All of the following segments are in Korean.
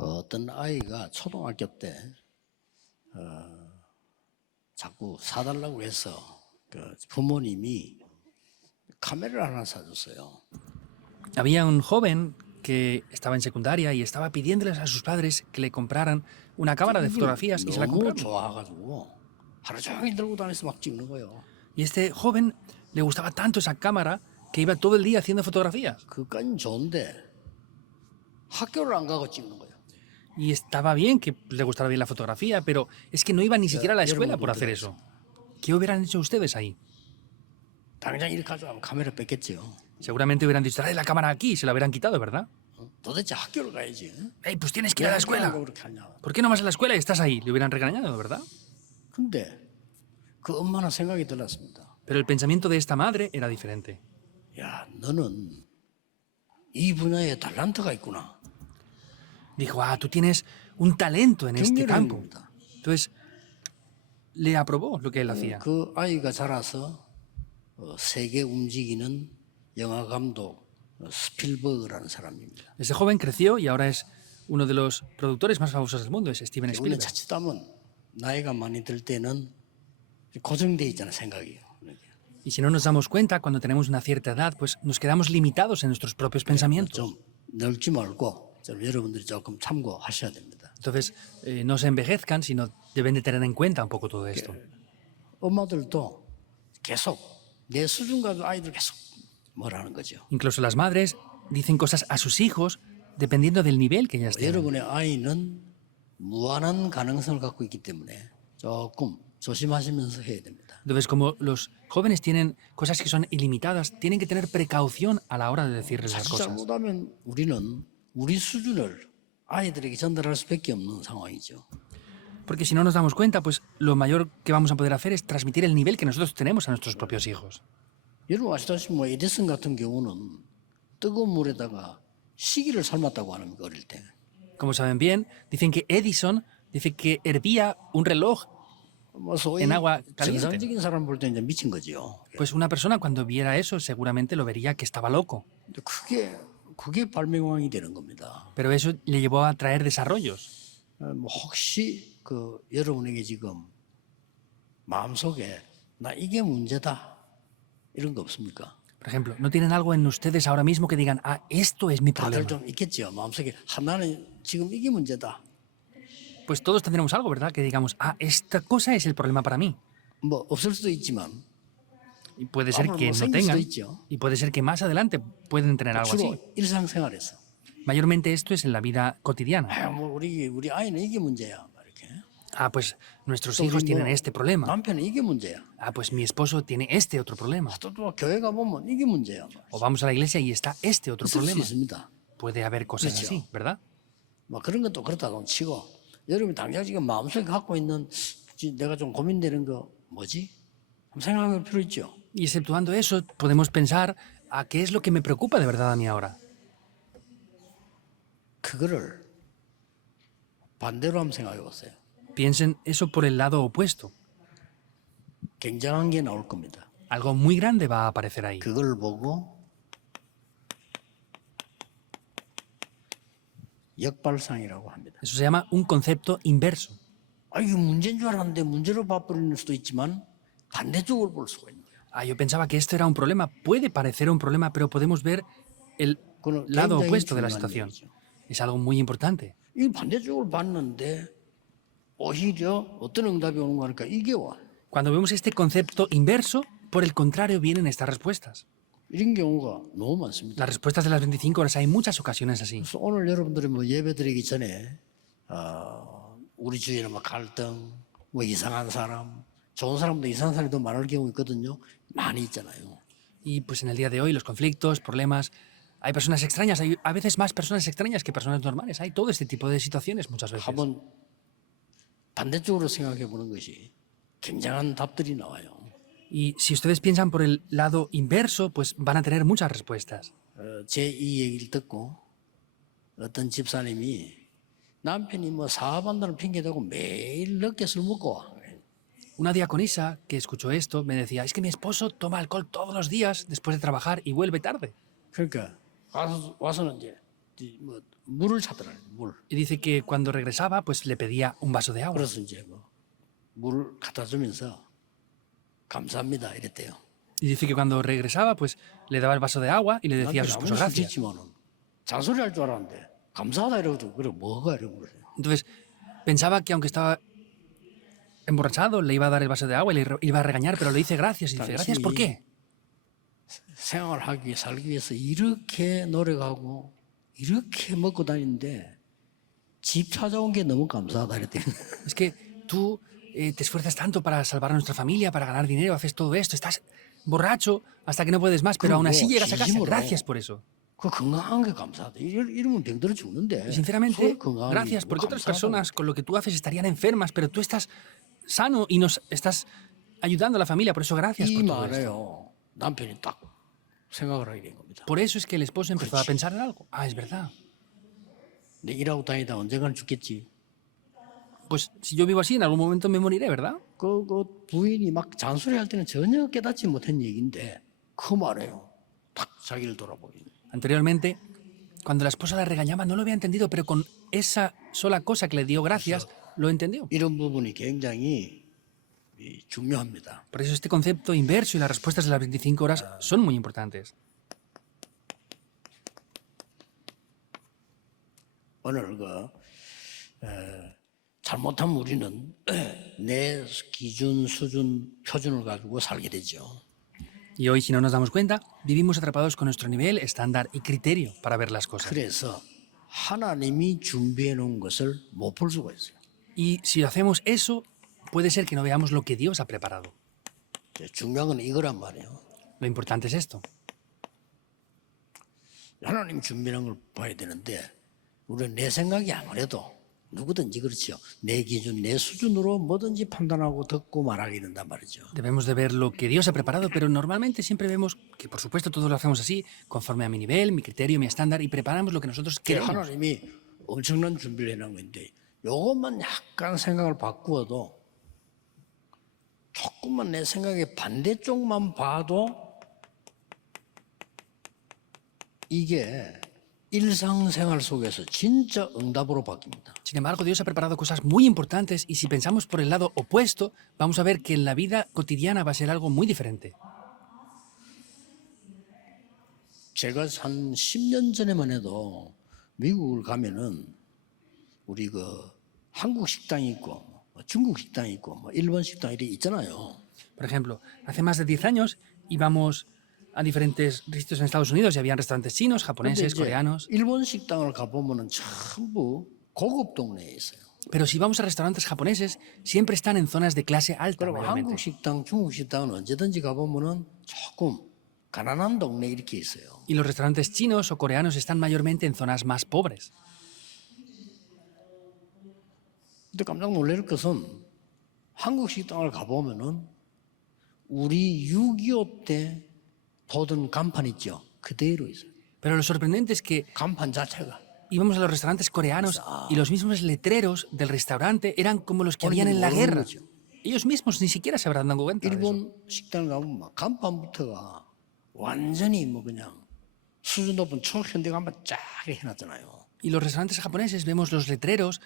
어떤 아이가 초등학교 때 자꾸 사달라고 해서 그 부모님이 카메라를 하나 사줬어요. Había un joven que estaba en secundaria y estaba pidiéndoles a sus padres que le compraran una cámara de fotografías y se la 너무 compraron. 좋아가지고 하루 종일 들고 다니면서 막 찍는 거예요. Y este joven le gustaba tanto esa cámara que iba todo el día haciendo fotografías. 그건 좋은데 학교를 안 가고 찍는 거예요. Y estaba bien que le gustara bien la fotografía, pero es que no iba ni siquiera a la escuela por hacer eso. ¿Qué hubieran hecho ustedes ahí? 당장 이렇게 가져가면 카메라 뺏겠지요. Seguramente hubieran dicho, trae la cámara aquí, y se la hubieran quitado, ¿verdad? 도대체 학교를 가야지. ¡Ey, pues tienes que ir a la escuela! 그렇게 하냐. ¿Por qué no vas a la escuela y estás ahí? Le hubieran regañado, ¿verdad? 근데 그 엄마는 생각이 들었습니다. Pero el pensamiento de esta madre era diferente. 야, 너는 이 분야에 달란트가 있구나. Dijo, tú tienes un talento en este campo. 경례입니다. Entonces, le aprobó lo que él hacía. 그 아이가 자라서 세계 움직이는 영화 감독 스필버그라는 사람입니다. Ese joven creció y ahora es uno de los productores más famosos del mundo, es Steven 우리는 Spielberg. 자칫하면 나이가 많이 들 때는 고정돼 있잖아 생각이. Y si no nos damos cuenta, cuando tenemos una cierta edad, pues nos quedamos limitados en nuestros propios pensamientos. 좀 늙지 말고 좀 여러분들이 조금 참고하셔야 됩니다. Entonces, no se envejezcan, sino deben de tener en cuenta un poco todo esto. 엄마들도 계속 내 수준 가지고 아이들 계속 뭐라는 거죠. Incluso las madres dicen cosas a sus hijos dependiendo del nivel que ellas tienen. 여러분의 아이는 무한한 가능성을 갖고 있기 때문에 조금 조심하시면서 해야 됩니다. Entonces, como los jóvenes tienen cosas que son ilimitadas, tienen que tener precaución a la hora de decirles las 자칫 cosas. 잘못하면 우리는 우리 수준을 아이들에게 전달할 수밖에 없는 상황이죠. Porque si no nos damos cuenta, pues lo mayor que vamos a poder hacer es transmitir el nivel que nosotros tenemos a nuestros propios hijos. 여러분 아시다시피 뭐 에디슨 같은 경우는 뜨거운 물에다가 시기를 삶았다고 합니다. 어릴 때. Como saben bien, dicen que Edison dice que hervía un reloj. 뭐 소위 En agua caliente. 정상적인 사람 볼 때 이제 미친 거죠. Pues una persona cuando viera eso seguramente lo vería que estaba loco. 근데 그게 발명왕이 되는 겁니다. Pero eso le llevó a traer desarrollos. 뭐 혹시 그 여러분에게 지금 마음속에 나 이게 문제다 이런 거 없습니까? Por ejemplo, ¿no tienen algo en ustedes ahora mismo que digan, esto es mi 다들 problema? 좀 있겠죠. 마음속에 나는 지금 이게 문제다. Pues todos tendremos algo, ¿verdad? Que digamos, esta cosa es el problema para mí. 뭐 없을 수도 있지만 Y puede ser Vamos, que no no 생길 tengan. 수도 있죠. Y puede ser que más adelante pueden tener algo 주로 así. 일상생활에서 Mayormente esto es en la vida cotidiana. 뭐 우리 아이는 이게 문제야. 막 이렇게. Pues nuestros 또 hijos 우리 tienen 뭐 este problema. 남편은 이게 문제야. Pues mi esposo tiene este otro problema. 또 교회 가보면 이게 문제야. O vamos a la iglesia y está este otro 있을 수 problema. 있습니다. Puede haber cosas 그렇죠. así, ¿verdad? 뭐 그런 것도 그렇다고 치고 여러분이 당장 지금 마음속에 갖고 있는 내가 좀 고민되는 거 뭐지? 한번 생각할 필요 있죠. Y exceptuando eso, podemos pensar a qué es lo que me preocupa de verdad a mí ahora. 그거를 반대로 한번 생각해 보세요. Piensen eso por el lado opuesto. 굉장한 게 나올 겁니다. Algo muy grande va a aparecer ahí. 그걸 보고 역발상이라고 합니다. Eso se llama un concepto inverso. 이게 문제인 줄 알았는데 문제로 봐버리는 수도 있지만 반대쪽을 볼 수가 있는 거예요. Yo pensaba que esto era un problema. Puede parecer un problema, pero podemos ver el 그건 lado 굉장히 opuesto de la 중요한 situación. 얘기죠. Es algo muy importante. 이 반대쪽을 봤는데 오히려 어떤 응답이 오는 거니까 이게 와. Cuando vemos este concepto inverso, por el contrario vienen estas respuestas. 이런 경우가 너무 많습니다. Las respuestas de las 25 horas hay muchas ocasiones así. 그래서 오늘 여러분들이 뭐 예배 드리기 전에 우리 주위에는 뭐 갈등, 뭐 이상한 사람, 좋은 사람도 이상한 사람이 더 많을 경우 있거든요. 많이 있잖아요. Y pues en el día de hoy los conflictos, problemas, hay personas extrañas, hay a veces más personas extrañas que personas normales. Hay todo este tipo de situaciones muchas veces. 한번 반대쪽으로 생각해 보는 것이 굉장한 답들이 나와요. Y si ustedes piensan por el lado inverso, pues van a tener muchas respuestas. 제 이 얘기를 듣고 어떤 집사님이 남편이 뭐 사업한다는 핑계 대고 매일 늦게 술 먹고 와. Una diaconisa que escuchó esto me decía, es que mi esposo toma alcohol todos los días después de trabajar y vuelve tarde. 그러니까 와서는 이제 물을 찾더라. 물. Y dice que cuando regresaba, pues le pedía un vaso de agua. 그래서 이제 뭐 물을 갖다 주면서 감사합니다 이랬대요. Y dice que cuando regresaba, pues le daba el vaso de agua y le decía a su esposo gracias. 있지만은 잔소리할 줄 알았는데 감사하다 이러고도 그래 뭐가 이러고 그래요. Entonces, pensaba que aunque estaba emborrachado, le iba a dar el vaso de agua y le iba a regañar, pero le dice gracias. Y dice, ¿gracias por qué? 생활하기 위해 살기 위해서 이렇게 노력하고 이렇게 먹고 다니는데 집 찾아온 게 너무 감사하다 이랬대요. Es que tú te esfuerzas tanto para salvar a nuestra familia, para ganar dinero, haces todo esto, estás borracho hasta que no puedes más, pero aún así llegas a casa. Gracias por eso. 그 건강한 게 감사하다. 이러면 병들어 죽는데. Y sinceramente, gracias, porque otras personas con lo que tú haces estarían enfermas, pero tú estás sano y nos estás ayudando a la familia, por eso gracias por 이 todo esto. 말에요. 남편이 딱 생각을 하게 된 겁니다. Por eso es que el esposo empezó a pensar en algo. Ah, es verdad. 내 일하고 다니다 언젠가는 죽겠지. Pues si yo vivo así, en algún momento me moriré, ¿verdad? 그 부인이 막 잔소리할 때는 전혀 깨닫지 못한 얘기인데 그 말에요. 딱 자기를 돌아보니. Anteriormente, cuando la esposa la regañaba, no lo había entendido, pero con esa sola cosa que le dio gracias, lo entendió. 이런 부분이 굉장히 중요합니다. Por eso este concepto inverso y las respuestas de las 25 horas son muy importantes. 오늘 잘못하면 우리는 내 기준, 수준, 표준을 가지고 살게 되죠. Y hoy, si no nos damos cuenta, vivimos atrapados con nuestro nivel, estándar y criterio para ver las cosas. 그래서 하나님이 준비해 놓은 것을 못 볼 수가 있어요. Y si hacemos eso, puede ser que no veamos lo que Dios ha preparado. 중요한 건 이거란 말이에요. Lo importante es esto. 하나님 준비한 걸 봐야 되는데 우리는 내 생각이 아무래도 누구든지 그렇죠. 내 기준, 내 수준으로 뭐든지 판단하고 듣고 말하게 된단 말이죠. Debemos de ver lo que Dios ha preparado, pero normalmente siempre vemos que, por supuesto, todos lo hacemos así, conforme a mi nivel, mi criterio, mi estándar, y preparamos lo que nosotros queremos. 하나님이 엄청난 준비를 해놓은 건데 이것만 약간 생각을 바꾸어도 조금만 내 생각의 반대쪽만 봐도 이게 일상생활 속에서 진짜 응답으로 바뀝니다. Sin embargo, Dios ha preparado cosas muy importantes y si pensamos por el lado opuesto, vamos a ver que en la vida cotidiana va a ser algo muy diferente. 제가 한 10년 전에만 해도 미국을 가면은 우리 한국 식당이 있고 중국 식당이 있고 일본 식당 이렇게 있잖아요. Por ejemplo, hace más de 10 años íbamos a diferentes sitios en Estados Unidos y habían restaurantes chinos, japoneses, coreanos. 일본 식당을 가보면은 전부 고급 동네에 있어요. Pero si vamos a restaurantes japoneses, siempre están en zonas de clase alta. 그리고 한국 식당, 중국 식당은 언제든지 가보면은 조금 가난한 동네 이렇게 있어요. Y los restaurantes chinos o coreanos están mayormente en zonas más pobres. 근데 깜짝 놀랄 것은 한국 식당을 가보면은 우리 6.25 때 보던 간판 있죠. 그대로 있어요. Pero lo sorprendente es que 간판 자체가. íbamos a los restaurantes coreanos y los mismos letreros del restaurante eran como los que habían en la guerra. Ellos mismos ni siquiera se habrán dado cuenta de eso. 일본 식당 가면 막 간판부터가 완전히 그냥 수준 높은 초현대 간판 쫙 해놨잖아요. Y los restaurantes japoneses vemos los letreros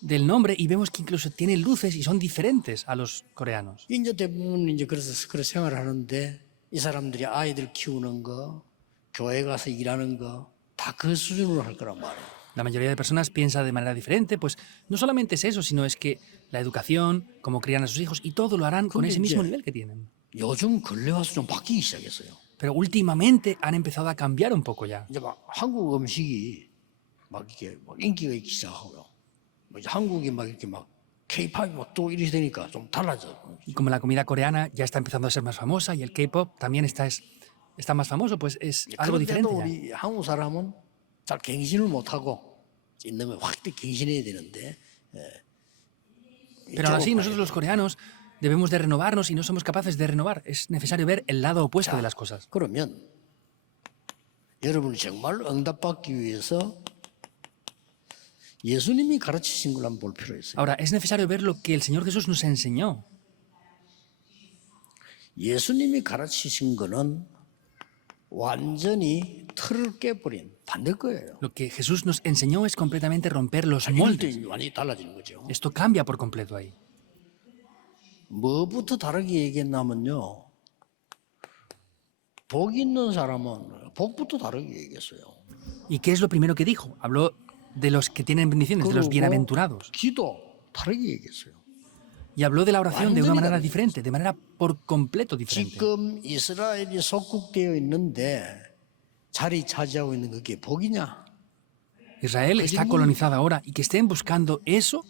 del nombre y vemos que incluso tienen luces y son diferentes a los coreanos. 이제 대부분 이제 그래서 그런 생활을 하는데 이 사람들이 아이들 키우는 거, 교회 가서 일하는 거 다 그 수준으로 할 거란 말이에요. La mayoría de personas piensa de manera diferente, pues no solamente es eso, sino es que la educación, cómo crían a sus hijos y todo lo harán con ese mismo nivel que tienen. 요즘 근래 와서 좀 바뀌기 시작했어요. Pero últimamente han empezado a cambiar un poco ya. 이제 막 한국 음식이 막 이렇게 막 인기가 있기 시작하고요. 이제 한국이 막 이렇게 막 K-팝이 막 또 이렇게 되니까 좀 달라져. Y como la comida coreana ya está empezando a ser más famosa y el K-pop también está más famoso, pues es algo diferente 그런데도 ya. 우리 한국 사람은 잘 갱신을 못하고 있는 거 확 갱신해야 되는데. Pero aún así, nosotros los coreanos debemos de renovarnos y no somos capaces de renovar. Es necesario ver el lado opuesto de las cosas. 그러면 여러분이 정말 응답받기 위해서 예수님이 가르치신 걸 한번 볼 필요 있어요. Ahora, es necesario ver lo que el Señor Jesús nos enseñó. 예수님이 가르치신 거는 완전히 틀을 깨버린 반대 거예요. Lo que Jesús nos enseñó es completamente romper los 이럴 moldes. 때 완전히 달라지는 거죠. Esto cambia por completo ahí. 뭐부터 다르게 얘기했냐면요. 복 있는 사람은 복부터 다르게 얘기했어요. ¿Y qué es lo primero que dijo? Habló de los que tienen bendiciones, de los 그리고 bienaventurados. 기도 다르게 얘기했어요. Y habló de la oración de una 완전히 manera 다르게 diferente, de manera por completo diferente. 지금 이스라엘이 속국되어 있는데 자리 차지하고 있는 그게 복이냐? Israel está colonizada ahora y que estén buscando eso,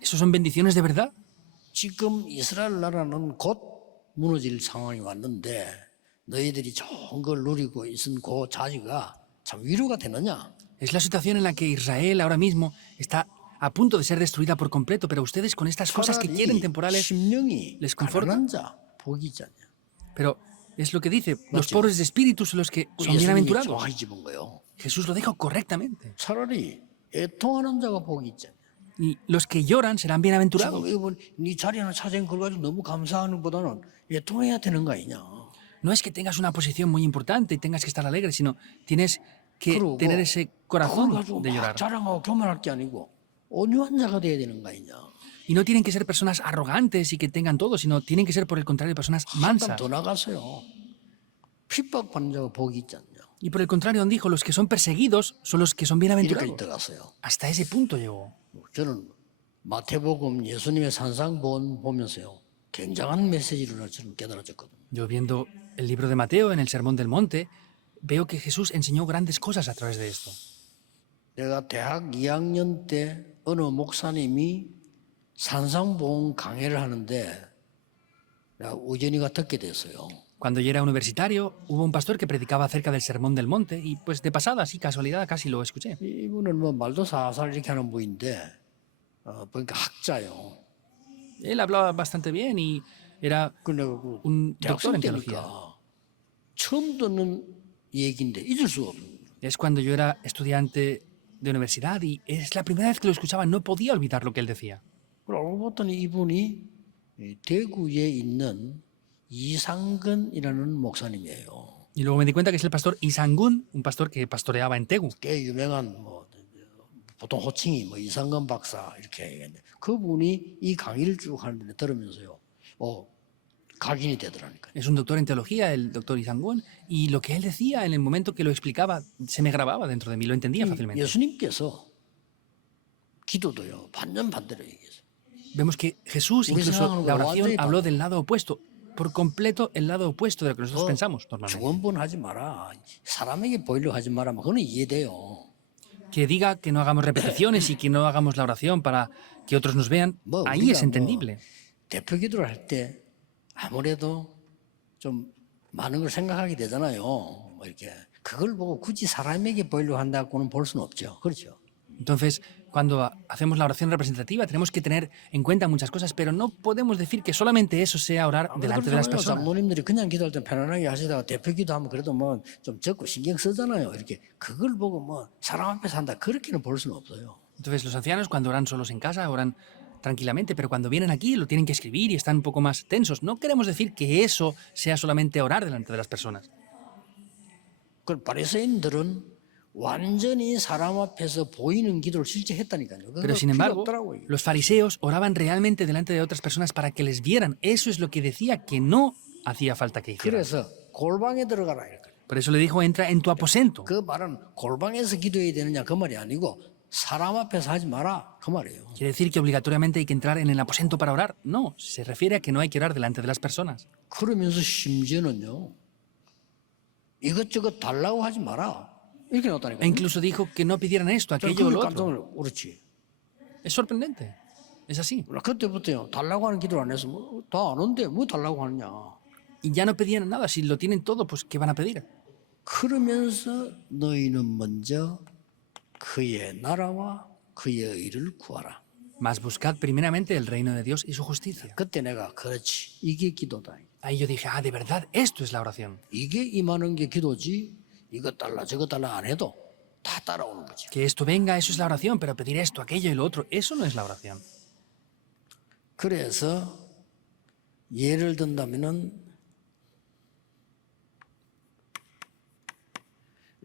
¿eso son bendiciones de verdad? 지금 이스라엘 나라는 곧 무너질 상황이 왔는데 너희들이 좋은 걸 누리고 있은 그 자리가 참 위로가 되느냐? Es la situación en la que Israel ahora mismo está a punto de ser destruida por completo, pero ustedes con estas cosas que quieren 차라리 temporales, 심령이 les conforta. 가난한 자 복이잖냐? pero es lo que dice, los 맞죠? pobres de espíritu son los que son 예수님이 bienaventurados. 정확히 집은 거요. Jesús lo dijo correctamente. 차라리 애통하는 자가 복이 있잖냐? Y los que lloran serán bienaventurados. 지금 이번 네 자리 하나 찾은 걸 가지고 너무 감사하는 것보다는 애통해야 되는 거 아니냐? No es que tengas una posición muy importante y tengas que estar alegre, sino tienes que 그러고 tener ese 그걸 corazón 가지고 de 막 llorar. 자랑하고 교만할 게 아니고 온유한 자가 돼야 되는 거 아니냐? Y no tienen que ser personas arrogantes y que tengan todo, sino tienen que ser, por el contrario, personas 한참 mansas. 더 나가세요. 핍박받는 자가 복이 있지 않냐? Y por el contrario, dijo, los que son perseguidos son los que son 이렇게 bienaventurados. 들어갔어요. Hasta ese punto llegó. 저는 마태복음 예수님의 산상본 보면서요. 굉장한 메시지를 저는 깨달아졌거든요. Yo viendo el libro de Mateo en el Sermón del Monte, veo que Jesús enseñó grandes cosas a través de esto. 내가 대학 2학년 때 어느 목사님이 산상본 강해를 하는데 내가 우연히가 듣게 됐어요. Cuando yo era universitario, hubo un pastor que predicaba acerca del Sermón del Monte y pues de pasada, así casualidad, casi lo escuché. 이분은 뭐 말도 살살 이렇게 하는 분인데 보니까 학자요. Él hablaba bastante bien y era 근데 그 un doctor 대학생 en teología. 때니까 처음 듣는 얘기인데 잊을 수가 없어요. Es cuando yo era estudiante de universidad y es la primera vez que lo escuchaba, no podía olvidar lo que él decía. 그리고 알고 봤더니 이분이 대구에 있는 이상근이라는 목사님이에요. Y luego me di cuenta que es el pastor Isangun, un pastor que pastoreaba en Tegu. 꽤 유명한 뭐 보통 호칭이 뭐 이상근 박사 이렇게 얘기했는데 그분이 이 강의를 쭉 하는데 들으면서요. 각인이 되더라니까요. Es un doctor en teología, el doctor Isangun, y lo que él decía en el momento que lo explicaba se me grababa dentro de mí, lo entendía fácilmente. 예수님께서 기도도요. 반전 반대로 얘기했어요. Vemos que Jesús, incluso la oración, habló del lado opuesto, por completo el lado opuesto de lo que nosotros pensamos normalmente. 중원본 하지 마라. 사람에게 보이려고 하지 마라. 그거는 이해돼요. Que diga que no hagamos repeticiones y que no hagamos la oración para que otros nos vean, 뭐 ahí es 우리가 entendible. 대표 기도를 할 때 아무래도 좀 많은 걸 생각하게 되잖아요. 뭐 이렇게 그걸 보고 굳이 사람에게 보이려고 한다고는 볼 수는 없죠. 그렇죠. Entonces, cuando hacemos la oración representativa, tenemos que tener en cuenta muchas cosas, pero no podemos decir que solamente eso sea orar delante de las personas. 장로님들이 그냥 기도할 때 편안하게 하시다가 대표 기도하면 그래도 뭐 좀 적고 신경 쓰잖아요. 이렇게 그걸 보고 뭐 사람 앞에서 한다 그렇게는 볼 수는 없어요. Entonces, los ancianos, cuando oran solos en casa, oran tranquilamente, pero cuando vienen aquí lo tienen que escribir y están un poco más tensos. No queremos decir que eso sea solamente orar delante de las personas. 그 바리새인들은 완전히 사람 앞에서 보이는 기도를 실제 했다니까요. Pero sin embargo, los fariseos oraban realmente delante de otras personas para que les vieran. Eso es lo que decía que no hacía falta que hicieran. 그래서 골방에 들어가라 이렇게. Por eso le dijo, entra en tu aposento. 그 말은 골방에서 기도해야 되느냐 그 말이 아니고 사람 앞에서 하지 마라 그 말이에요. ¿Quiere decir que obligatoriamente hay que entrar en el aposento para orar? No, se refiere a que no hay que orar delante de las personas. 그러면서 심지어는요. 이것저것 달라고 하지 마라. 이렇게 E 나왔다니까요. incluso dijo que no pidieran esto, aquello o 그게 lo 깜짝 otro. 놀라. 그렇지. Es sorprendente. Es así. 그때부터요. 달라고 하는 기도를 안 해서 다 아는데 뭐 달라고 하느냐. Y ya no pedían nada. Si lo tienen todo, pues ¿qué van a pedir? 그러면서 너희는 먼저 그의 나라와 그의 의를 구하라. Mas buscad primeramente el reino de Dios y su justicia. 그때 내가 그렇지. 이게 기도다. Ahí yo dije, de verdad, esto es la oración. 이게 임하는 게 기도지. 이거 달라 저거 달라 안 해도 다 따라오는 거지. Que esto venga, eso es la oración, pero pedir esto, aquello y lo otro, eso no es la oración. 그래서 예를 든다면은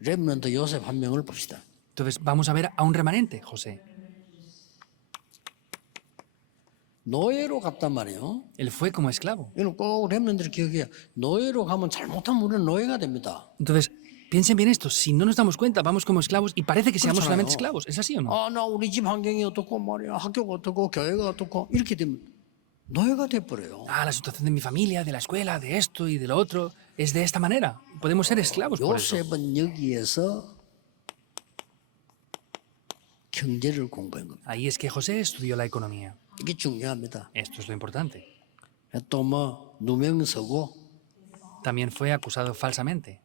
렘넌트 요셉 한 명을 봅시다. Entonces vamos a ver a un remanente, José. 노예로 갔단 말이에요. Él fue como esclavo. 이건 꼭 렘넌트를 기억해요. 노예로 가면 잘못하면 우리는 노예가 됩니다. Entonces, piensen bien esto. Si no nos damos cuenta, vamos como esclavos y parece que seamos 그렇잖아요. solamente esclavos. ¿Es así o no? 아, 나 우리 집 환경이 어떻고 말이야. 학교가 어떻고 교회가 어떻고 이렇게 되면 노예가 돼버려요. Ah, la situación de mi familia, de la escuela, de esto y de lo otro, es de esta manera. Podemos ser esclavos por eso. 요셉은 여기에서 경제를 공부한 겁니다. Ahí es que José estudió la economía. 이게 중요합니다. Esto es lo importante. 또 뭐 누명 서고 También fue acusado falsamente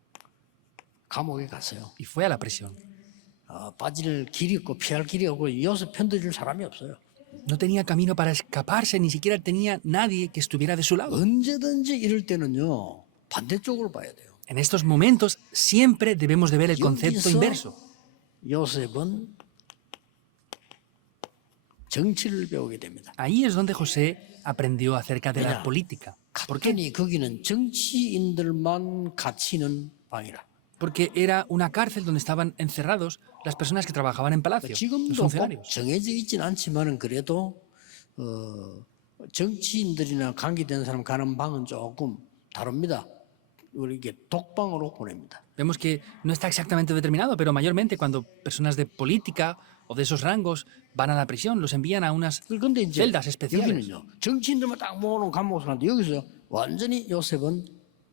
감옥에 갔어요. y fue a la prisión. 빠질 길이 없고 피할 길이 없고 요셉 편들줄 사람이 없어요. No tenía camino para escaparse, ni siquiera tenía nadie que estuviera de su lado. 언제든지 이럴 때는요 반대쪽으로 봐야 돼요. En estos momentos siempre debemos de ver el concepto 여기서 inverso. 요셉은 정치를 배우게 됩니다. Ahí es donde José aprendió acerca de la Mira. política. 갔더니 거기는 정치인들만 갇히는 방이라. Porque era una cárcel donde estaban encerrados las personas que trabajaban en palacio, los 지금도 꼭 funcionarios. 정해져 있진 않지만은 그래도 정치인들이나 관계된 사람 가는 방은 조금 다릅니다. 우리 이게 독방으로 보냅니다. Vemos que no está exactamente determinado, pero mayormente cuando personas de política o de esos rangos van a la prisión, los envían a unas 그런데 이제 celdas especiales. 여기는요 정치인들만 딱 모으는 감옥을 하는데 여기서 완전히 요셉은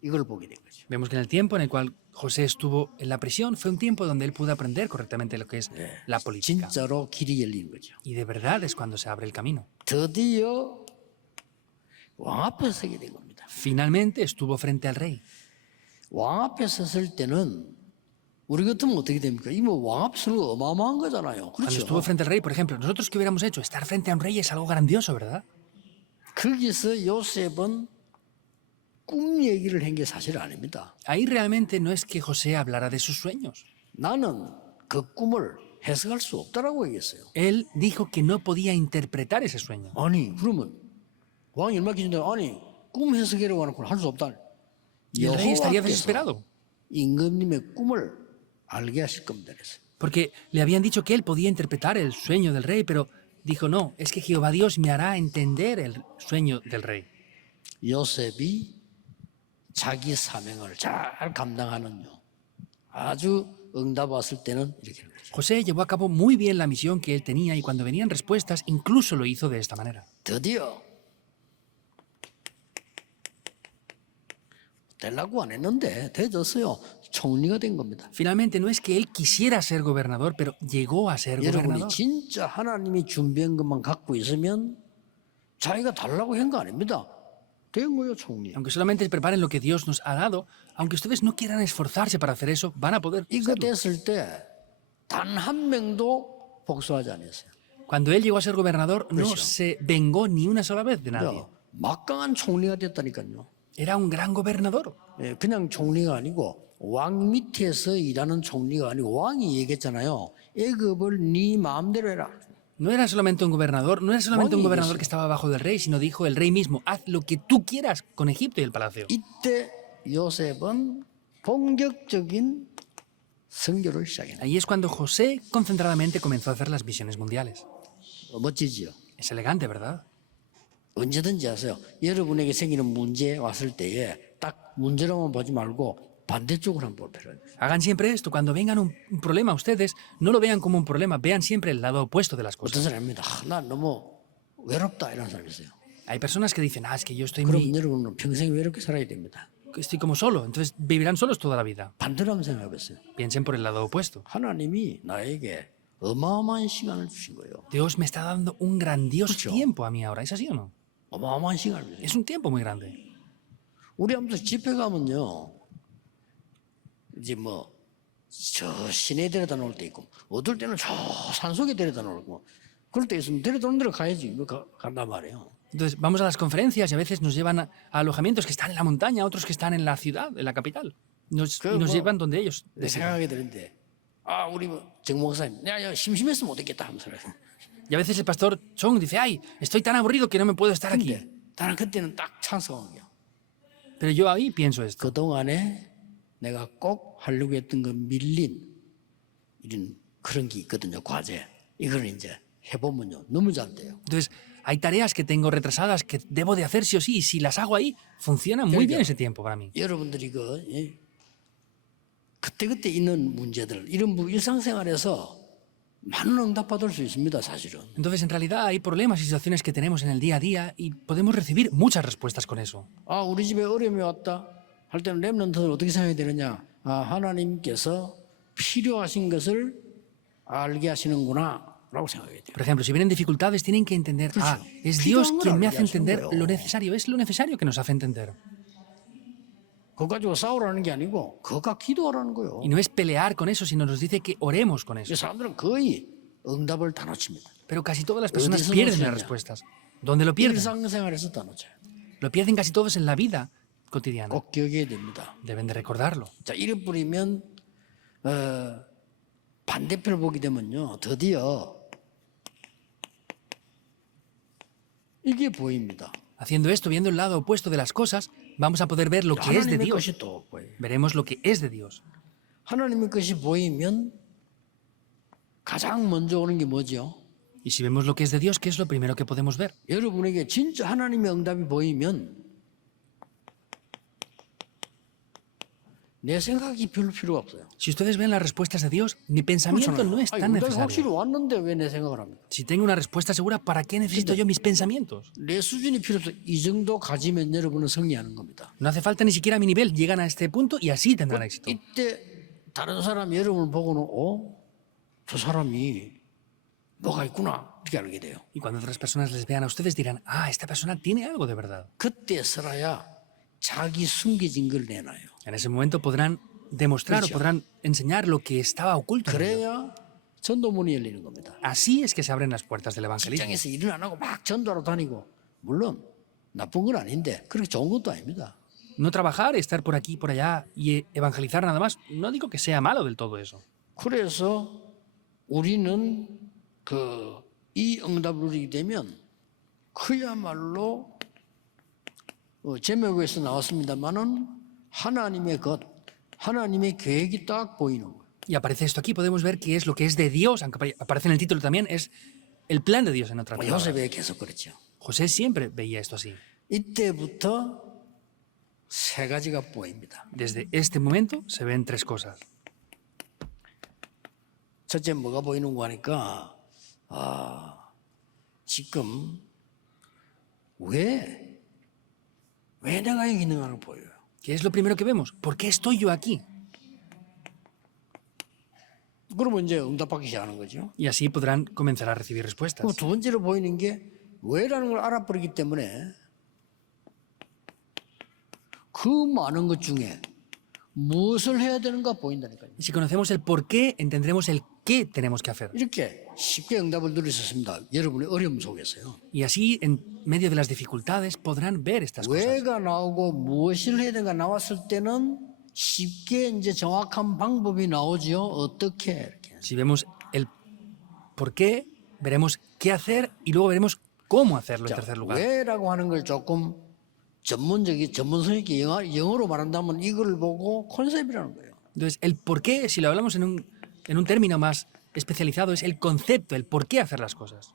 이걸 보게 된 거죠. Vemos que en el tiempo en el cual José estuvo en la prisión fue un tiempo donde él pudo aprender correctamente lo que es la política. 진짜로 길이 열리는 거죠. Y de verdad es cuando se abre el camino. 드디어 왕 앞에 서게 된 겁니다. Finalmente estuvo frente al rey. 왕 앞에 섰을 때는 우리 같으면 어떻게 됩니까? 이뭐 왕 앞에 서는 거 어마어마한 거잖아요. Cuando estuvo 그렇죠? frente al rey, por ejemplo, nosotros qué hubiéramos hecho, estar frente a un rey es algo grandioso, ¿verdad? 거기서 요셉은 꿈 얘기를 한 게 사실 아닙니다. Ahí realmente no es que José hablara de sus sueños. 나는 그 꿈을 해석할 수 없다라고 얘기했어요. Él dijo que no podía interpretar ese sueño. 아니 그러면 왕이 얼마 계신데 아니 꿈 해석이라고 하는 걸 할 수 없다. Y el rey estaría 여호와께서 desesperado, 임금님의 꿈을 알게 하실 겁니다. 그래서 porque le habían dicho que él podía interpretar el sueño del rey, pero dijo, no, es que Jehová Dios me hará entender el sueño del rey. 요셉이 자기 사명을 잘 감당하는요. 아주 응답 왔을 때는 이렇게 하는 거죠. José llevó a cabo muy bien la misión que él tenía y cuando venían respuestas incluso lo hizo de esta manera. 드디어 되려고 안 했는데 돼졌어요. 총리가 된 겁니다. Finalmente no es que él quisiera ser gobernador, pero llegó a ser 여러분이 gobernador. 진짜 하나님이 준비한 것만 갖고 있으면 자기가 달라고 한 거 아닙니다. 된 거예요, 총리. Aunque solamente preparen lo que Dios nos ha dado, aunque ustedes no quieran esforzarse para hacer eso, van a poder 이거 hacerlo. 됐을 때 단 한 명도 복수하지 않았어요. Cuando él llegó a ser gobernador, no 그렇죠. se vengó ni una sola vez de nadie. 막강한 총리가 됐다니까요. Era un gran gobernador. 예, 그냥 총리가 아니고 왕 밑에서 일하는 총리가 아니고 왕이 얘기했잖아요. 애굽을 네 마음대로 해라. No era solamente un gobernador, no era solamente un Oye, gobernador eso. que estaba bajo del rey, sino dijo el rey mismo, haz lo que tú quieras con Egipto y el palacio. 이때 요셉은 본격적인 선교를 시작했어요. Ahí es cuando José concentradamente comenzó a hacer las misiones mundiales. 멋지지요. Es elegante, ¿verdad? 언제든지 하세요. 여러분에게 생기는 문제 왔을 때에 딱 문제로만 보지 말고 반대쪽으로 한번 볼 필요해요. Hagan siempre esto. Cuando vengan un problema a ustedes, no lo vean como un problema, vean siempre el lado opuesto de las 어떤 cosas. 사람입니다. 난 너무 외롭다 이런 사람이 있어요. Hay personas que dicen, es que yo estoy 그럼 여러분은 평생 외롭게 살아야 됩니다. estoy como solo, entonces vivirán solos toda la vida. 반대로 한번 생각해보세요. Piensen por el lado opuesto. 하나님이 나에게 어마어마한 시간을 주신 거예요. Dios me está dando un grandioso Mucho. tiempo a mí ahora, ¿es así o no? 어마어마한 시간을 주세요. Es un tiempo muy grande. 우리 아무튼 집회 가면요. 이제 뭐 저 시내 데려다 놓을 때 있고 어떨 때는 저 산속에 데려다 놓고 그럴 때 있으면 데려다 놓는 데로 가야지. 뭐 간단 말이에요. Entonces vamos a las conferencias y a veces nos llevan a alojamientos que están en la montaña, otros que están en la ciudad, en la capital. Y nos 뭐, llevan donde ellos 내 decidan. 생각하게 되는데 우리 정 목사님 내가 심심했으면 못 했겠다 하면서 그래요. Y a veces el pastor Chong dice, ay, estoy tan aburrido que no me puedo estar aquí. 근데 나는 그때는 딱 찬성한 거야. Pero yo ahí pienso esto. 그동안에 내가 꼭 하려고 했던 거 밀린 이런 그런 게 있거든요. 과제. 이거는 이제 해보면요. 너무 잘 돼요. Entonces, hay tareas que tengo retrasadas que debo de hacer sí o sí, y si las hago ahí, funciona muy bien ese tiempo para mí. 여러분들이 그때그때 있는 문제들, 이런 일상생활에서 많은 응답받을 수 있습니다, 사실은. Entonces, en realidad, hay problemas y situaciones que tenemos en el día a día y podemos recibir muchas respuestas con eso. 아, 우리 집에 어려움이 왔다 할 때는 렘넌트는 어떻게 생각해야 되느냐? 아, 하나님께서 필요하신 것을 알게 하시는구나 라고 생각해야 돼요. Por ejemplo, si vienen dificultades, tienen que entender, ah, es Dios quien me hace entender lo necesario, es lo necesario que nos hace entender. 그거 가지고 싸우라는 게 아니고 그거가 기도하라는 거예요. Y no es pelear con eso, sino nos dice que oremos con eso. 사람들은 거의 응답을 다 놓칩니다. Pero casi todas las personas ¿Dónde pierden se las nos respuestas. ¿Dónde lo pierden? 일상생활에서 다 놓쳐요. Lo pierden casi todos en la vida cotidiana. 꼭 기억해야 됩니다. Deben de recordarlo. 자, 이래 뿌리면 반대편을 보게 되면요. 드디어 이게 보입니다. Haciendo esto, viendo el lado opuesto de las cosas, vamos a poder ver lo que es de 하나님의 Dios. 것이 또 보여요. Veremos lo que es de Dios. 하나님의 것이 보이면 가장 먼저 오는 게 뭐죠? Y si vemos lo que es de Dios, ¿qué es lo primero que podemos ver? 여러분에게 진짜 하나님의 응답이 보이면 내 생각이 별로 필요가 없어요. Si ustedes ven las respuestas de Dios, mi pensamiento no es 아니, tan 응답이 확실히 necesario. 왔는데 왜 내 생각을 합니까? Si tengo una respuesta segura, ¿para qué necesito yo mis pensamientos? 내 수준이 필요 없어. 이 정도 가지면 여러분은 승리하는 겁니다. No hace falta ni siquiera mi nivel, llegan a este punto y así tendrán éxito. 이때 다른 사람이 여러분을 보고는 저 사람이 뭐가 있구나 이렇게 알게 돼요. Y cuando otras personas les vean a ustedes dirán, ah, esta persona tiene algo de verdad. 그때 서라야 자기 숨겨진 걸 내놔요. En ese momento podrán demostrar o podrán enseñar lo que estaba oculto. en ellos. 그래야 전도문이 열리는 겁니다. Así es que se abren las puertas del evangelismo. 직장에서 일을 안 하고 막 전도하러 다니고 물론 나쁜 건 아닌데 그렇게 좋은 것도 아닙니다. No trabajar, estar por aquí y por allá y evangelizar nada más, no digo que sea malo del todo eso. 그래서 우리는 이 응답을 누리게 되면 그야말로 제목에서 나왔습니다만은 하나님의 것, 하나님의 계획이 딱 보이는 거예요. Y aparece esto aquí, podemos ver qué es lo que es de Dios, aunque aparece en el título también, es el plan de Dios en otras palabras. 요셉에 계속 그렇죠. José siempre veía esto así. 이때부터 세 가지가 보입니다. Desde este momento se ven tres cosas. 첫째 뭐가 보이는 거 하니까 지금 왜 내가 여기 있는 걸 보여요. ¿Qué es lo primero que vemos? ¿Por qué estoy yo aquí? 그러면 이제 응답받기 시작하는 거죠. Y así podrán comenzar a recibir 그리고 respuestas. 두 번째로 보이는 게 왜라는 걸 알아버리기 때문에 그 많은 것 중에 무엇을 해야 되는가 보인다니까요. Y si conocemos el por qué, entendremos el qué tenemos que hacer. 이렇게 쉽게 응답을 누릴 수 있습니다. 여러분의 어려움 속에서요. Y así, en medio de las dificultades, podrán ver estas cosas. 왜가 나오고 무엇을 해야 되는가 나왔을 때는 쉽게 이제 정확한 방법이 나오죠. 어떻게 이렇게. Si vemos el por qué, veremos qué hacer y luego veremos cómo hacerlo en tercer lugar. 왜라고 하는 걸 조금 전문성있게 영어로 말한다면 이걸 보고 컨셉이라는 거예요. Entonces, el por qué, si lo hablamos en un término más especializado, es el concepto, el por qué hacer las cosas.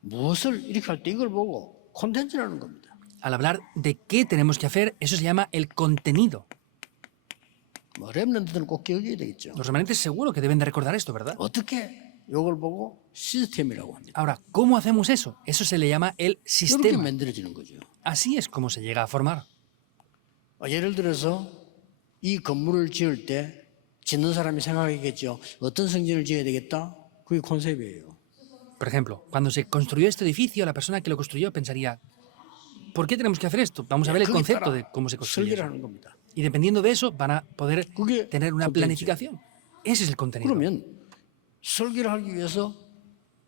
무엇을 이렇게 할 때 이걸 보고 콘텐츠라는 겁니다. Al hablar de qué tenemos que hacer, eso se llama el contenido. 뭐 렘넌트들은 꼭 기억해야 되겠죠. Los remanentes seguro que deben de recordar esto, ¿verdad? 어떻게 이걸 보고 시스템이라고 합니다. Ahora, ¿cómo hacemos eso? Eso se le llama el 이렇게 sistema. 만들어지는 거죠. Así es como se llega a formar. 예를 들어서 이 건물을 지을 때 짓는 사람이 생각하겠죠. 어떤 성전을 지어야 되겠다? 그게 컨셉이에요. Por ejemplo, cuando se construyó este edificio, la persona que lo construyó pensaría, ¿por qué tenemos que hacer esto? Vamos a ver el 그게 concepto 따라 de cómo se construye 설계를 eso. 하는 겁니다. Y dependiendo de eso, van a poder 그게 tener una 콘텐츠. planificación. Ese es el contenido. 그러면 설계를 하기 위해서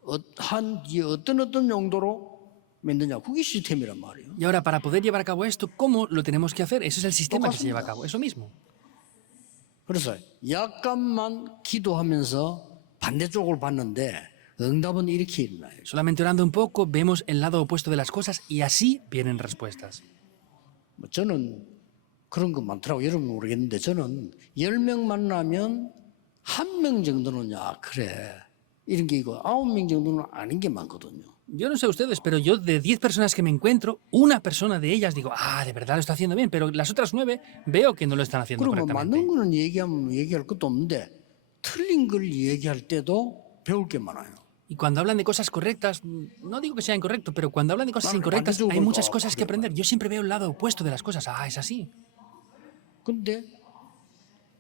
어떤 용도로 만드냐? 그게 시스템이란 말이에요. Y ahora, para poder llevar a cabo esto, ¿cómo lo tenemos que hacer? Ese es el sistema que se lleva a cabo. Eso mismo. 그래서 약간만 기도하면서 반대쪽을 봤는데 응답은 이렇게 일어나요. Solamente orando un poco, vemos el lado opuesto de las cosas y así vienen respuestas. 저는 그런 거 많더라고. 여러분 모르겠는데 저는 10명 만나면 1명 정도는 야 그래 이런 게 있고 9명 정도는 아닌 게 많거든요. Yo no sé ustedes, pero yo de 10 personas que me encuentro, una persona de ellas digo, ah, de verdad lo está haciendo bien, pero las otras 9 veo que no lo están haciendo 그리고 뭐 맞는 correctamente. 거는 얘기하면 얘기할 것도 없는데 틀린 걸 얘기할 때도 배울 게 많아요. Y cuando hablan de cosas correctas, no digo que sea incorrecto, pero cuando hablan de cosas Claro, incorrectas 반대쪽으로 hay muchas 또 cosas que 그래. aprender. Yo siempre veo el lado opuesto de las cosas. Ah, es así. 근데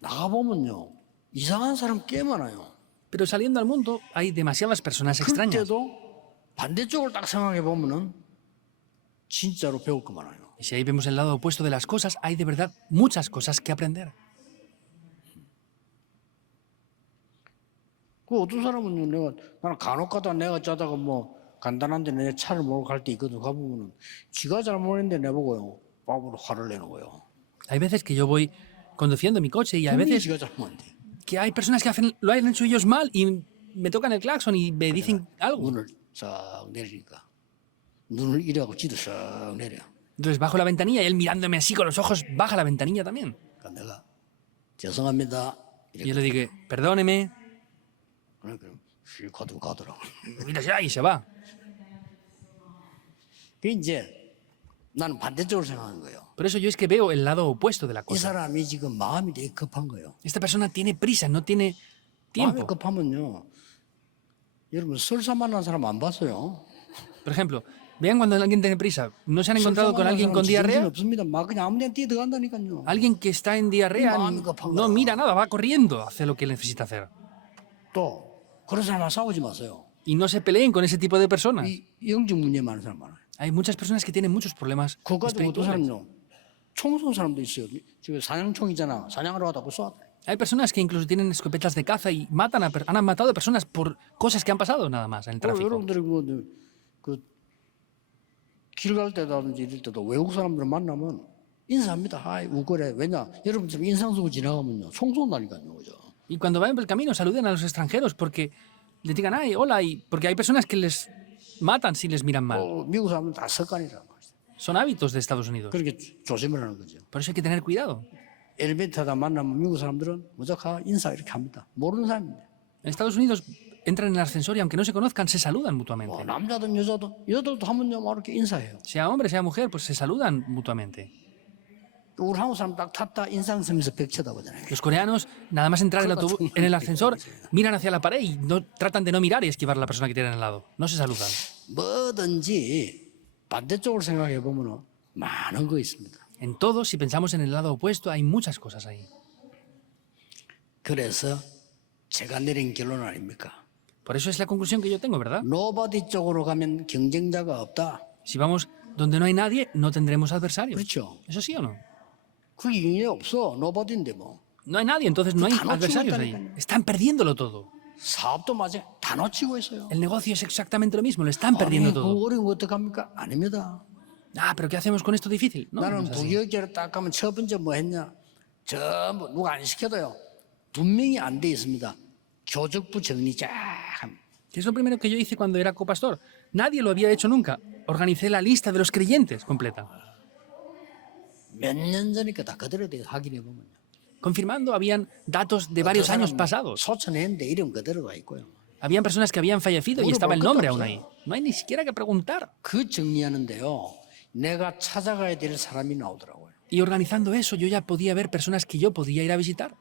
나가보면요 이상한 사람 꽤 많아요. Pero saliendo al mundo hay demasiadas personas extrañas. 그때도 반대쪽을 딱 생각해 보면은 진짜로 배울 거 많아요. Y si ahí vemos el lado opuesto de las cosas, hay de verdad muchas cosas que aprender. 그 어떤 사람은요 나는 간혹가다 내가 짜다가 뭐 간단한데 내 차를 몰고 갈 때 있거든. 가보면은 지가 잘못했는데 내보고요 밥으로 화를 내는 거예요. Hay veces que yo voy conduciendo mi coche y hay 분명히 veces 지가 잘못했는데 que hay personas que lo han hecho ellos mal y me tocan el claxon y me dicen algo. 눈을 싹 내리니까 눈을 이래하고 지도 싹 내려. Entonces bajo la ventanilla y él mirándome así con los ojos baja la ventanilla también. 그러니까 내가 죄송합니다. Y yo le dije, perdóneme, 그러니까 실컷도 가더라고. mira ya, y se va. 그 이제 나는 반대쪽으로 생각하는 거예요. Por eso yo es que veo el lado opuesto de la 이 cosa. 사람이 지금 마음이 되게 급한 거예요. Esta persona tiene prisa, no tiene 마음이 tiempo. 급하면요. 여러분 설사 만난 사람 안 봤어요. Por ejemplo, vean cuando alguien tiene prisa. ¿No se han encontrado con alguien con 정신 diarrea? 없습니다. 막 그냥 아무 데나 뛰어들어간다니까요. Alguien que está en diarrea no mira nada, va corriendo, hace lo que necesita hacer. 또 그런 사람과 싸우지 마세요. Y no se peleen con ese tipo de personas. 이 영적 문제 많은 사람 많아요. Hay muchas personas que tienen muchos problemas 그거 가지고 어떤 espirituales. 사람요. 총 쏜 사람도 있어요. 지금 사냥총이잖아. 사냥하러 가다고 쏘았다. Hay personas que incluso tienen escopetas de caza y han matado a personas por cosas que han pasado nada más en el tráfico. 여러분들이 길 갈 때라든지 이럴 때도 외국 사람들 만나면 인사합니다. 하이 우거래. 왜냐? 여러분처럼 인상 쓰고 지나가면요. 총 쏜다니까요. 그죠? Y cuando vayan por el camino saluden a los extranjeros porque les digan, ay, hola, y porque hay personas que les matan si les miran mal. 미국 사람들 다 습관이라고. Son hábitos de Estados Unidos. 그렇게 조심을 하는 거죠. Por eso hay que tener cuidado. 엘리베이터다 만나면 미국 사람들은 무조건 인사 이렇게 합니다. 모르는 사람인데. En Estados Unidos entran en el ascensor y aunque no se conozcan, se saludan mutuamente. 남자든 여자도 하면요, 막 이렇게 인사해요. Sea hombre, sea mujer, pues se saludan mutuamente. 우리 한국 사람 딱 탔다 인상 쓰면서 벽 쳐다보잖아요. Los coreanos, nada más entrar en el ascensor, miran hacia la pared y no, tratan de no mirar y esquivar a la persona que tienen al lado. No se saludan. 뭐든지 반대쪽으로 생각해 보면 많은 거 있습니다. En todo, si pensamos en el lado opuesto, hay muchas cosas ahí. 그래서 제가 내린 결론 아닙니까? Por eso es la conclusión que yo tengo, ¿verdad? 노바디 쪽으로 가면 경쟁자가 없다. Si vamos donde no hay nadie, no tendremos adversarios. 그렇죠. ¿Eso sí o no? 그게 경쟁 없어. 노바디인데 뭐. No hay nadie, entonces no hay 다 놓치고 adversarios ahí. 있다니까요. Están perdiéndolo todo. 사업도 맞아요. 다 놓치고 있어요. El negocio es exactamente lo mismo, lo están perdiendo 아니, todo. 그거 어려운 거 어떡합니까? 아닙니다. Ah, pero ¿qué hacemos con esto difícil? No, no 나는 es así. 부교육제를 딱 가면 첫 번째 뭐 했냐? 전부 누가 안 시켜도요. 분명히 안 돼 있습니다. 교적부 정리 쫙 합니다. ¿Qué es lo primero que yo hice cuando era copastor? Nadie lo había hecho nunca. Organicé la lista de los creyentes completa. 몇 년 전이니까 다 그대로 돼 확인해 보면요. Confirmando, habían datos de varios años pasados. 소천했는데 이름 그대로가 있고요. Habían personas que habían fallecido y estaba el nombre aún ahí. No hay ni siquiera que preguntar. 그 정리하는데요. 내가 찾아가야 될 사람이 나오더라고요. Y organizando eso, yo ya podía ver personas que yo podía ir a visitar.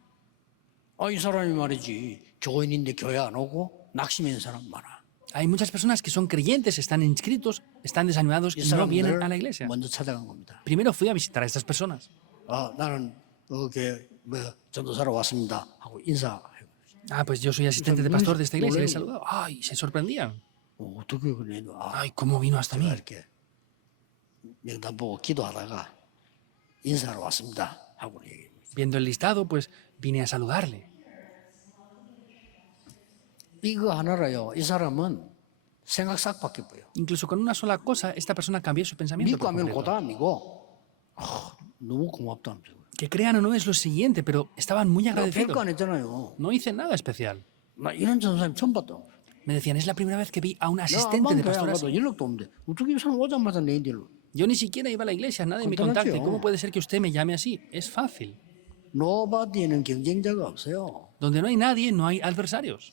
이 사람이 말이지 교인인데 교회 안 오고 낙심인 사람 많아. Hay muchas personas que son creyentes, están inscritos, están desanimados 이 y no vienen 사람들을 a la iglesia. 먼저 찾아간 겁니다. Primero fui a visitar a estas personas. 나는 뭐 전도사로 왔습니다 하고 인사해요. Ah, pues yo soy asistente de pastor de esta iglesia. Les saludaba. Ay, se sorprendían. 어떻게 그래? Ay, ¿cómo vino hasta mí? 이렇게 명단 보고 기도하다가 인사하러 왔습니다 하고 얘기해요. Viendo el listado, pues vine a saludarle. 이거 하나라요. 이 사람은 생각 싹 바뀌어요. Incluso con una sola cosa, esta persona cambió su pensamiento. 믿고 por 하면 completo. 고담이고 너무 고맙다면서요. Que crean o no es lo siguiente, pero estaban muy 별거 agradecidos. 안 했잖아요. No hice nada especial. 나 이런 전사님 처음 봤다. Me decían, es la primera vez que vi a un 내가 asistente de 교회 안 pastor 가도 así. 연락도 없는데 어떻게 이 사람 오자마자 내 인디로. Yo ni siquiera iba a la iglesia, nadie me 간단하죠. contacte. ¿Cómo puede ser que usted me llame así? Es fácil. 노바디에는 경쟁자가 없어요. Donde no hay nadie, no hay adversarios.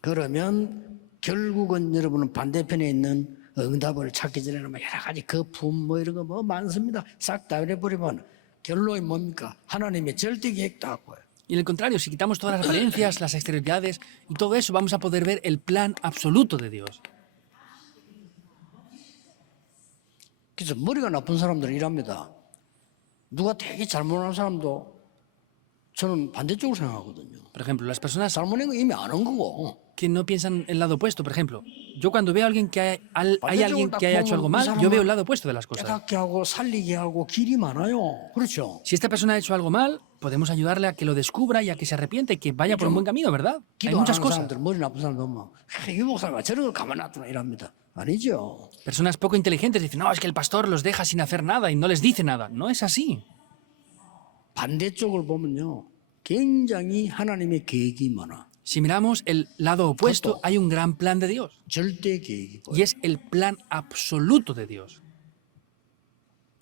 그러면 결국은 여러분은 반대편에 있는 응답을 찾기 전에는 뭐 여러 가지 거품 뭐 이런 거 뭐 많습니다. 싹 다 해버리면 결론이 뭡니까? 하나님의 절대 계획도 하고요. Y en el contrario, si quitamos todas las apariencias, las exterioridades y todo eso, vamos a poder ver el plan absoluto de Dios. 그래서 머리가 나쁜 사람들은 이랍니다. 누가 되게 잘못한 사람도 저는 반대쪽으로 생각하거든요. Por ejemplo, las personas 잘못한 거 이미 아는 거고. que no piensan el lado opuesto. Por ejemplo, yo cuando veo a alguien que hay alguien que haya hecho algo mal, yo veo el lado opuesto de las cosas. 깨닫게 하고 살리게 하고 길이 많아요. 그렇죠? Si esta persona ha hecho algo mal, podemos ayudarle a que lo descubra y a que se arrepiente y que vaya por un buen camino, ¿verdad? Hay 기도 안 muchas 하는 cosas. 사람들 머리 나쁜 사람들 보면 이 목사가 저런 걸 가만 놔두나 이랍니다. 아니죠. Personas poco inteligentes dicen, no, es que el pastor los deja sin hacer nada y no les dice nada. No es así. 반대쪽을 보면요. 굉장히 하나님의 계획이 많아. Si miramos el lado opuesto, hay un gran plan de Dios. 절대 계획이 보여. Y es el plan absoluto de Dios.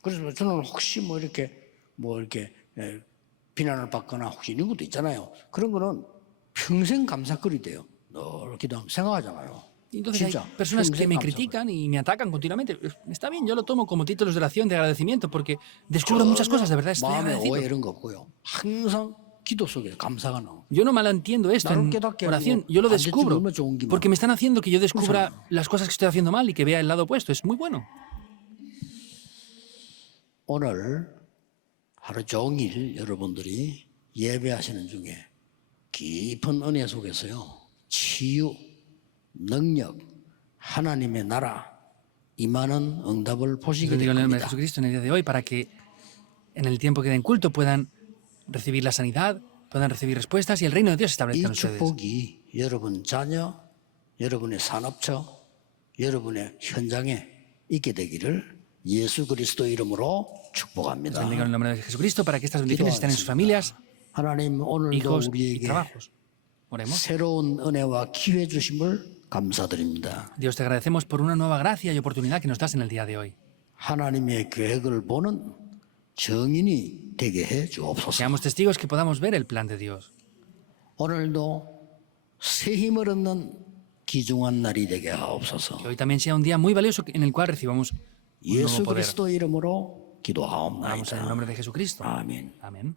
그래서 저는 혹시 뭐 이렇게 비난을 받거나 혹시 이런 것도 있잖아요. 그런 거는 평생 감사거리 돼요. 늘 기도하면 생각하잖아요. Y entonces hay 진짜 personas que 평생 me 감사거리. critican y me atacan continuamente. Está bien, yo lo tomo como títulos de oración, de agradecimiento, porque descubro muchas cosas, de verdad, estoy 마음에 오해 agradecido. 이런 거 없고요. 항상 기도 속에 감사가 나와. Yo no malentiendo esto en oración, yo lo descubro, porque me están haciendo que yo descubra las cosas que estoy haciendo mal y que vea el lado opuesto. Es muy bueno. 오늘 하루 종일 여러분들이 예배하시는 중에 깊은 은혜 속에서요. 치유, 능력, 하나님의 나라, 임하는 응답을 보시게 될 Bendigo el nombre de 겁니다. Jesucristo en el día de hoy para que en el tiempo que den culto puedan recibir la sanidad, puedan recibir respuestas y el reino de Dios se establezca 이 en ustedes. 축복이 여러분 자녀, 여러분의 산업처, 여러분의 현장에 있게 되기를 예수 그리스도 이름으로 축복합니다. Bendigo el nombre de Jesucristo para que estas bendiciones estén en sus familias, 하나님 오늘도 hijos y 우리에게 trabajos. Oremos. 새로운 은혜와 기회 주심을 감사드립니다. Dios, te agradecemos por una nueva gracia y oportunidad que nos das en el día de hoy. 하나님의 계획을 보는 정인이 되게 해 주옵소서. Seamos testigos que podamos ver el plan de Dios. 오늘도 새 힘을 얻는 귀중한 날이 되게 하옵소서. Que hoy también sea un día muy valioso en el cual recibamos un nuevo 예수 poder. 그리스도 이름으로 Oramos en el 기도하옵나이다. nombre de Jesucristo. 아멘. Amén.